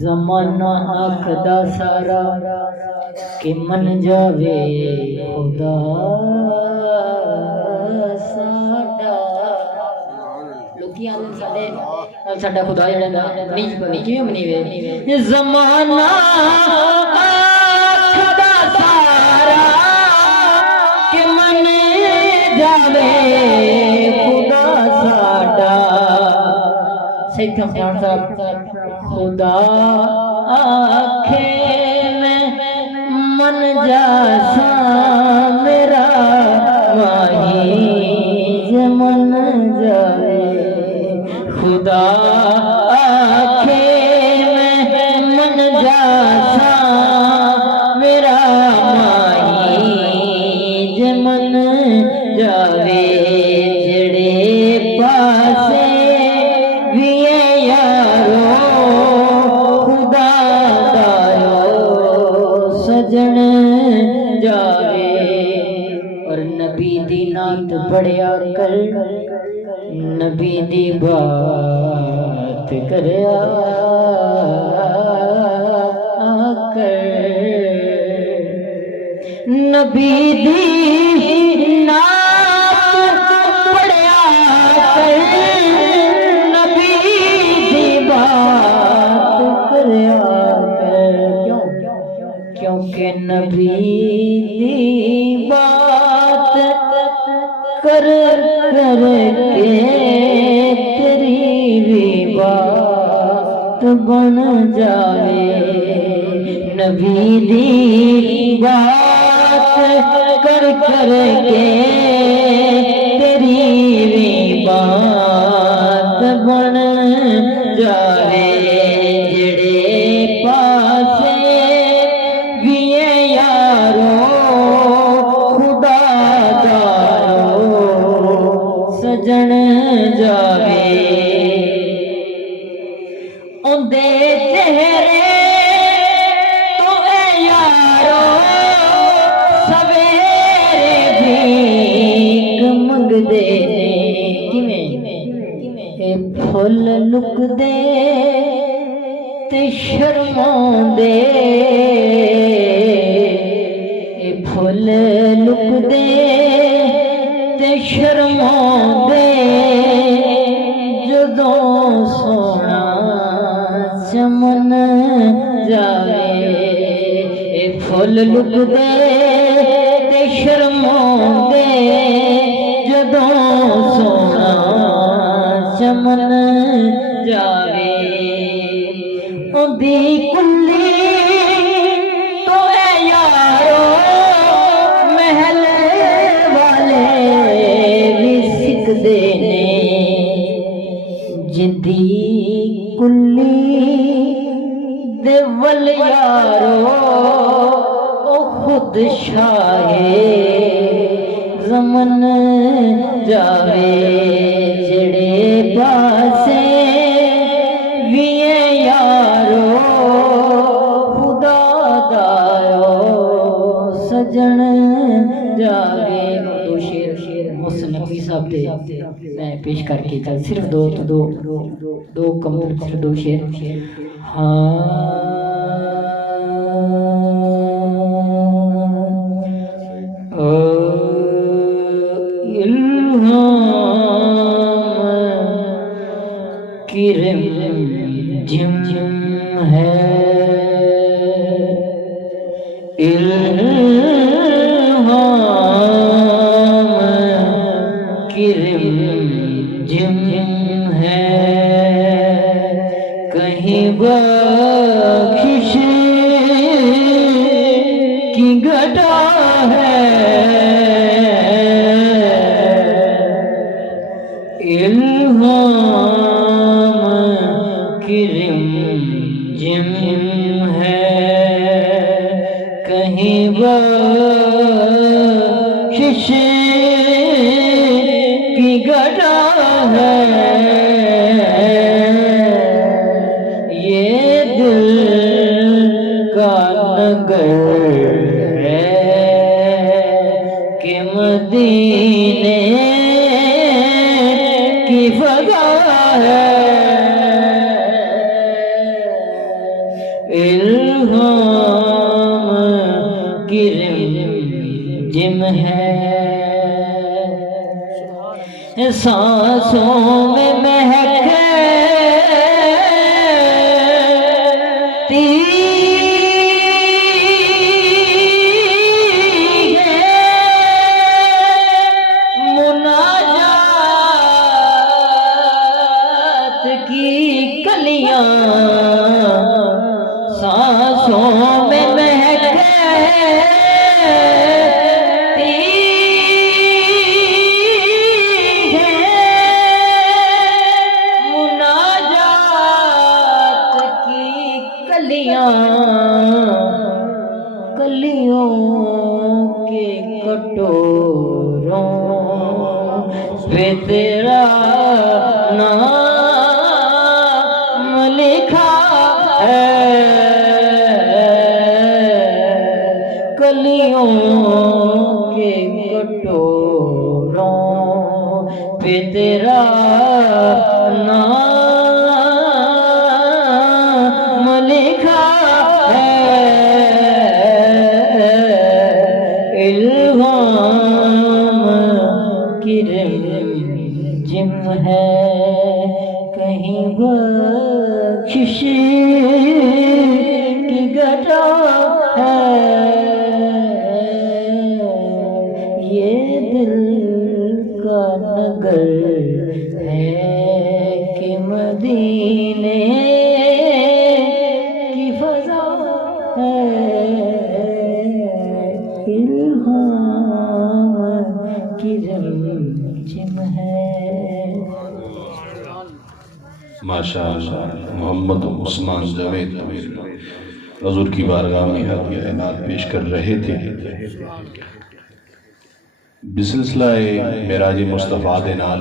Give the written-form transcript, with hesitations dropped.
زمانہ آکھدا سارا کہ من جاوے خدا ساڈا لوکی آندے ساڈا خدا جڑا نہیں کیوں منی وے زمانہ آکھدا سارا کہ من جاوے خدا ساڈا سیدھا خان صاحب خدا آکھے میں من جاسا میرا ماہی جے من جائے خدا آکھے میں من جاسا میرا ماہی جے من جائے جڑے پاسے سجن جاوے اور نبی دی نات پڑھیا کر نبی دی بات کریا کر نبی دی نات پڑھیا کر نبی دی بات کریا کیونکہ نبی دی بات کر کر کے تیری بھی بات بن جائے نبی دی بات کر کر کے تیری بھی بات بن جائے سجن جاوے اندے چہرے تو اے یارو سویرے بھیک منگ دے اے پھل لک دے تے شرماں دے اے پھل لک دے شرماں دے جدوں سونا چمن جاوے اے پھل لک دے تے شرماں دے جدوں سونا چمن جاوے اندی کلی تو اے یارو محل جدی کلی دے ول یارو او خود شاہے زمن جاوے جڑے پاسے ویے یارو خدا دایو سجن جاوے محسن نقوی صاحب دے میں پیش کر کے چل صرف دو کم صرف دو شعر الہام کی رمجم ہے رمجم ہے کہیں بخش کی گھٹا ہے الہام کی رمجم ہے کہیں بخش کی گھٹا ہے یہ دل کا نگر ہے کہ مدینے کی فضا ہے ہے سانسوں میں مہکتی ہے مناجات کی کلیاں سانسوں میں کلیوں کے کٹوروں پہ تیرا نام لکھا ہے کلیوں کے کٹوروں پہ تیرا نام لکھا ہے الہام کی رمجم ہے کہیں بخشش کی گدا ہے یہ دل کا نگر ہے کہ مدینے کی فضا ہے الہام کی رمجم ہے ماشاءاللہ محمد عثمان جاوید حضور کی بارگاہ میں ہدیہ عنایت پیش کر رہے تھے بسلسلہ معراج مصطفیٰ دے نال